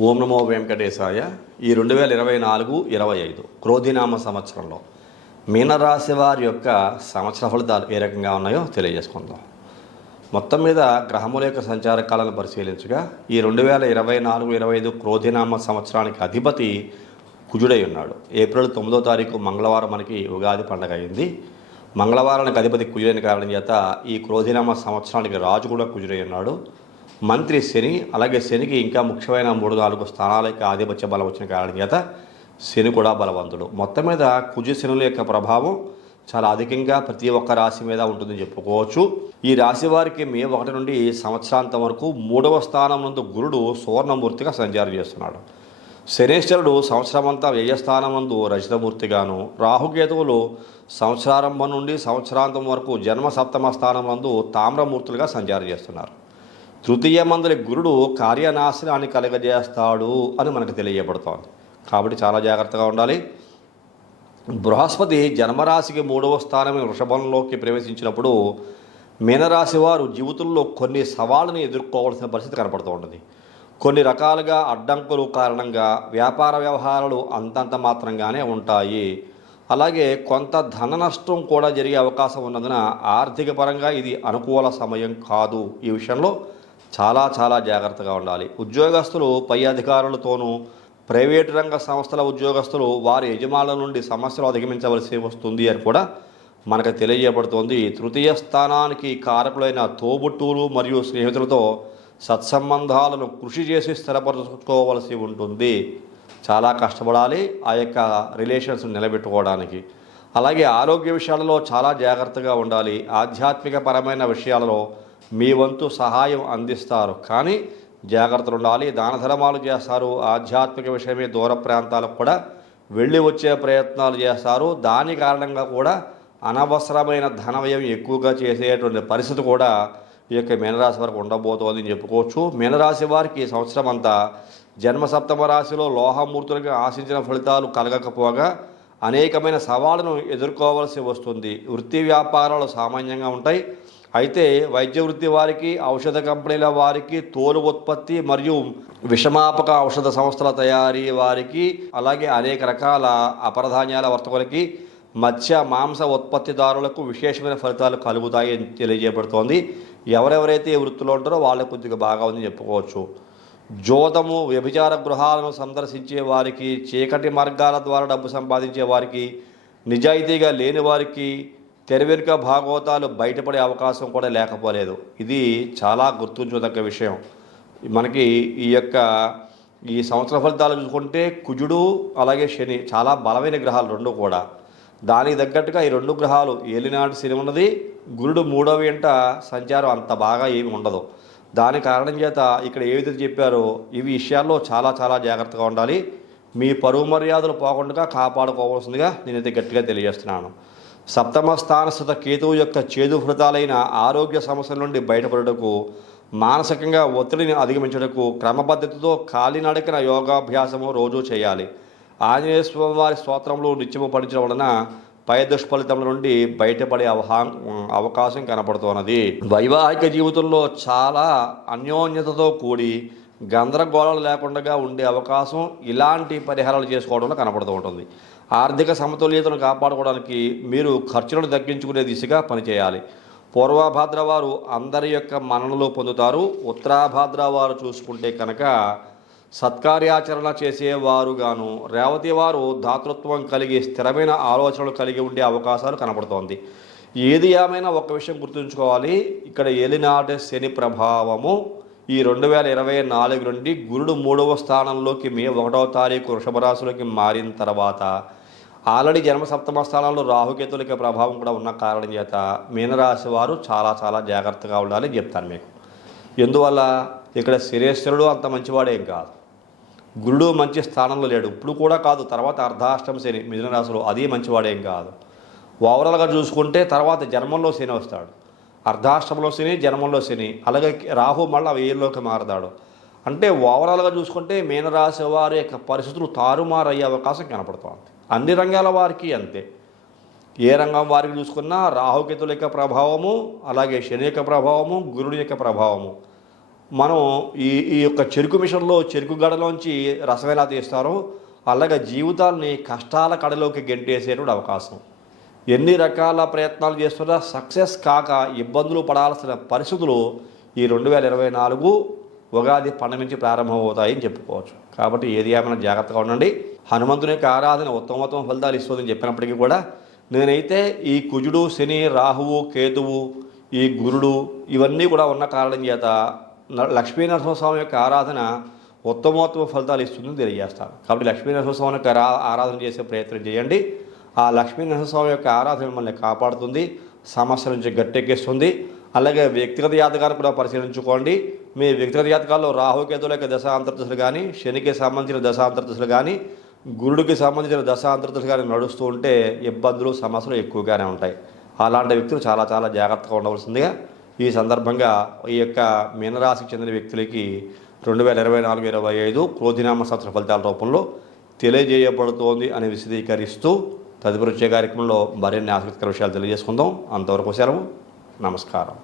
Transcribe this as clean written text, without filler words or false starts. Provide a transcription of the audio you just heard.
ఓం నమో వెంకటేశాయ. ఈ 2024-25 క్రోధినామ సంవత్సరంలో మీనరాశి వారి యొక్క సంవత్సర ఫలితాలు ఏ రకంగా ఉన్నాయో తెలియజేసుకుందాం. మొత్తం మీద గ్రహముల యొక్క సంచార కాలను పరిశీలించగా ఈ 2024-25 క్రోధినామ సంవత్సరానికి అధిపతి కుజుడై ఉన్నాడు. ఏప్రిల్ 9వ తారీఖు మంగళవారం మనకి ఉగాది పండుగ అయింది. మంగళవారానికి అధిపతి కుజుడైన కారణం చేత ఈ క్రోధినామ సంవత్సరానికి రాజు కూడా కుజుడై ఉన్నాడు. మంత్రి శని, అలాగే శనికి ఇంకా ముఖ్యమైన 3-4 స్థానాలకి ఆధిపత్య బలం వచ్చిన కారణం చేత శని కూడా బలవంతుడు. మొత్తం మీద కుజ శనుల యొక్క ప్రభావం చాలా అధికంగా ప్రతి ఒక్క రాశి మీద ఉంటుందని చెప్పుకోవచ్చు. ఈ రాశి వారికి మే 1 నుండి సంవత్సరాంతం వరకు 3వ స్థానం నందు గురుడు సువర్ణమూర్తిగా సంచారం చేస్తున్నాడు. శనేశ్వరుడు సంవత్సరం అంతా వ్యయస్థానం నందు రజితమూర్తిగాను, రాహుకేతువులు సంవత్సరారంభం నుండి సంవత్సరాంతం వరకు జన్మ సప్తమ స్థానం నందు తామ్రమూర్తులుగా సంచారం చేస్తున్నారు. తృతీయ మందుల గురుడు కార్యనాశనాన్ని కలగజేస్తాడు అని మనకు తెలియబడుతోంది. కాబట్టి చాలా జాగ్రత్తగా ఉండాలి. బృహస్పతి జన్మరాశికి 3వ స్థానమైన వృషభంలోకి ప్రవేశించినప్పుడు మీనరాశి వారు జీవితంలో కొన్ని సవాళ్ళని ఎదుర్కోవాల్సిన పరిస్థితి కనపడుతూ ఉంటుంది. కొన్ని రకాలుగా అడ్డంకులు కారణంగా వ్యాపార వ్యవహారాలు అంతంత మాత్రంగానే ఉంటాయి. అలాగే కొంత ధన నష్టం కూడా జరిగే అవకాశం ఉన్నందున ఆర్థిక పరంగా ఇది అనుకూల సమయం కాదు. ఈ విషయంలో చాలా జాగ్రత్తగా ఉండాలి. ఉద్యోగస్తులు పై అధికారులతోనూ, ప్రైవేటు రంగ సంస్థల ఉద్యోగస్తులు వారి యజమానుల నుండి సమస్యలు అధిగమించవలసి వస్తుంది అని కూడా మనకు తెలియజేయబడుతోంది. తృతీయ స్థానానికి కారకులైన తోబుట్టువులు మరియు స్నేహితులతో సత్సంబంధాలను కృషి చేసి స్థిరపరచుకోవలసి ఉంటుంది. చాలా కష్టపడాలి ఆ యొక్క రిలేషన్స్ నిలబెట్టుకోవడానికి. అలాగే ఆరోగ్య విషయాలలో చాలా జాగ్రత్తగా ఉండాలి. ఆధ్యాత్మిక పరమైన విషయాలలో మీ వంతు సహాయం అందిస్తారు, కానీ జాగ్రత్తలు ఉండాలి. దాన ధర్మాలు చేస్తారు. ఆధ్యాత్మిక విషయమే దూర ప్రాంతాలకు కూడా వెళ్ళి వచ్చే ప్రయత్నాలు చేస్తారు. దాని కారణంగా కూడా అనవసరమైన ధన వ్యయం ఎక్కువగా చేసేటువంటి పరిస్థితి కూడా ఈ యొక్క మీనరాశి వారికి ఉండబోతోందని చెప్పుకోవచ్చు. మీనరాశి వారికి ఈ సంవత్సరం అంతా జన్మ సప్తమ రాశిలో లోహమూర్తులుగా ఆశించిన ఫలితాలు కలగకపోగా అనేకమైన సవాళ్ళను ఎదుర్కోవాల్సి వస్తుంది. వృత్తి వ్యాపారాలు సామాన్యంగా ఉంటాయి. అయితే వైద్య వృత్తి వారికి, ఔషధ కంపెనీల వారికి, తోలు ఉత్పత్తి మరియు విషమాపక ఔషధ సంస్థల తయారీ వారికి, అలాగే అనేక రకాల అపరధాన్యాల వర్తకులకి, మత్స్య మాంస ఉత్పత్తిదారులకు విశేషమైన ఫలితాలు కలుగుతాయి అని తెలియజేయబడుతోంది. ఎవరెవరైతే వృత్తిలో ఉంటారో వాళ్ళకి కొద్దిగా బాగా ఉందని చెప్పుకోవచ్చు. జోదము, వ్యభిచార గృహాలను సందర్శించే వారికి, చీకటి మార్గాల ద్వారా డబ్బు సంపాదించే వారికి, నిజాయితీగా లేని వారికి తెరవెనుక భాగవతాలు బయటపడే అవకాశం కూడా లేకపోలేదు. ఇది చాలా గుర్తుంచుకోదగ్గ విషయం. మనకి ఈ సంవత్సర ఫలితాలు చూసుకుంటే కుజుడు అలాగే శని చాలా బలమైన గ్రహాలు రెండు కూడా. దానికి తగ్గట్టుగా ఈ 2 గ్రహాలు ఏలినాటి శని ఉన్నది, గురుడు 3వ ఇంట సంచారం అంత బాగా ఏమి ఉండదు. దాని కారణం చేత ఇక్కడ ఏ విధంగా చెప్పారో ఈ విషయాల్లో చాలా జాగ్రత్తగా ఉండాలి. మీ పరువు మర్యాదలు పోకుండా కాపాడుకోవాల్సిందిగా నేనైతే గట్టిగా తెలియజేస్తున్నాను. సప్తమ స్థానస్థిత కేతువు యొక్క చేదు ఫలితాలైన ఆరోగ్య సమస్యల నుండి బయటపడుటకు, మానసికంగా ఒత్తిడిని అధిగమించటకు క్రమపద్ధతితో కాలినడకన యోగాభ్యాసము రోజు చేయాలి. ఆంజనేయ స్వామి వారి స్తోత్రములు నిత్యము పఠించడం వలన పై దుష్ఫలితముల నుండి బయటపడే అవకాశం కనపడుతున్నది. వైవాహిక జీవితంలో చాలా అన్యోన్యతతో కూడి గందరగోళాలు లేకుండా ఉండే అవకాశం ఇలాంటి పరిహారాలు చేసుకోవడంలో కనపడుతూ ఉంటుంది. ఆర్థిక సమతుల్యతను కాపాడుకోవడానికి మీరు ఖర్చులను తగ్గించుకునే దిశగా పనిచేయాలి. పూర్వభాద్ర వారు అందరి యొక్క మన్ననలు పొందుతారు. ఉత్తరాభాద్ర వారు చూసుకుంటే కనుక సత్కార్యాచరణ చేసేవారుగాను, రేవతి వారు దాతృత్వం కలిగి స్థిరమైన ఆలోచనలు కలిగి ఉండే అవకాశాలు కనపడుతోంది. ఏది ఏమైనా ఒక విషయం గుర్తుంచుకోవాలి. ఇక్కడ ఏలినాటి శని ప్రభావము ఈ 2024 నుండి గురుడు 3వ స్థానంలోకి మే 1వ తారీఖు వృషభ రాశిలోకి మారిన తర్వాత ఆల్రెడీ జన్మ సప్తమ స్థానంలో రాహుకేతులకి ప్రభావం కూడా ఉన్న కారణం చేత మీనరాశి వారు చాలా జాగ్రత్తగా ఉండాలి చెప్తాను మీకు. ఎందువల్ల ఇక్కడ శనేశ్వరుడు అంత మంచివాడేం కాదు, గురుడు మంచి స్థానంలో లేడు, ఇప్పుడు కూడా కాదు, తర్వాత అర్ధాష్టమ శని మిథున రాశిలో అది మంచివాడేం కాదు. ఓవరాల్గా చూసుకుంటే తర్వాత జన్మంలో శని వస్తాడు, అర్ధాష్టమంలో శని, జన్మంలో శని, అలాగే రాహు మళ్ళీ 1000లోకి మారతాడు. అంటే ఓవరాల్గా చూసుకుంటే మీనరాశి వారి యొక్క పరిస్థితులు తారుమారయ్యే అవకాశం కనపడుతోంది. అన్ని రంగాల వారికి అంతే. ఏ రంగం వారికి చూసుకున్నా రాహుకేతుల యొక్క ప్రభావము, అలాగే శని యొక్క ప్రభావము, గురుడి యొక్క ప్రభావము మనం ఈ యొక్క చెరుకు మిషన్లో చెరుకు గడలోంచి రసం ఎలా తీస్తారో అలాగే జీవితాన్ని కష్టాల కడలోకి గెంటేసేటువంటి అవకాశం. ఎన్ని రకాల ప్రయత్నాలు చేస్తున్నా సక్సెస్ కాక ఇబ్బందులు పడాల్సిన పరిస్థితులు ఈ 2024 ఉగాది పండుగ నుంచి ప్రారంభమవుతాయని చెప్పుకోవచ్చు. కాబట్టి ఏది ఏమైనా జాగ్రత్తగా ఉండండి. హనుమంతుని యొక్క ఆరాధన ఉత్తమోత్తమ ఫలితాలు ఇస్తుందని చెప్పినప్పటికీ కూడా నేనైతే ఈ కుజుడు, శని, రాహువు, కేతువు, ఈ గురుడు ఇవన్నీ కూడా ఉన్న కారణం చేత లక్ష్మీనరసింహస్వామి యొక్క ఆరాధన ఉత్తమోత్తమ ఫలితాలు ఇస్తుందని తెలియజేస్తాను. కాబట్టి లక్ష్మీనరసింహస్వామి యొక్క ఆరాధన చేసే ప్రయత్నం చేయండి. ఆ లక్ష్మీనరసింహస్వామి యొక్క ఆరాధన మిమ్మల్ని కాపాడుతుంది, సమస్యల నుంచి గట్టెక్కిస్తుంది. అలాగే వ్యక్తిగత జాతకాన్ని కూడా పరిశీలించుకోండి. మీ వ్యక్తిగత జాతకాల్లో రాహుకేతుల యొక్క దశాంతర్దశలు కానీ, శనికి సంబంధించిన దశాంతర్దశలు కానీ, గురుడికి సంబంధించిన దశాంతర్దశలు కానీ నడుస్తూ ఉంటే ఇబ్బందులు, సమస్యలు ఎక్కువగానే ఉంటాయి. అలాంటి వ్యక్తులు చాలా చాలా జాగ్రత్తగా ఉండవలసిందిగా ఈ సందర్భంగా ఈ యొక్క మీనరాశికి చెందిన వ్యక్తులకి 2024-25 క్రోధినామ సంవత్సర ఫలితాల రూపంలో తెలియజేయబడుతోంది అని విశదీకరిస్తూ తదుపరి వచ్చే కార్యక్రమంలో మరిన్ని ఆసక్తికర విషయాలు తెలియజేసుకుందాం. అంతవరకు సెలవు. నమస్కారం.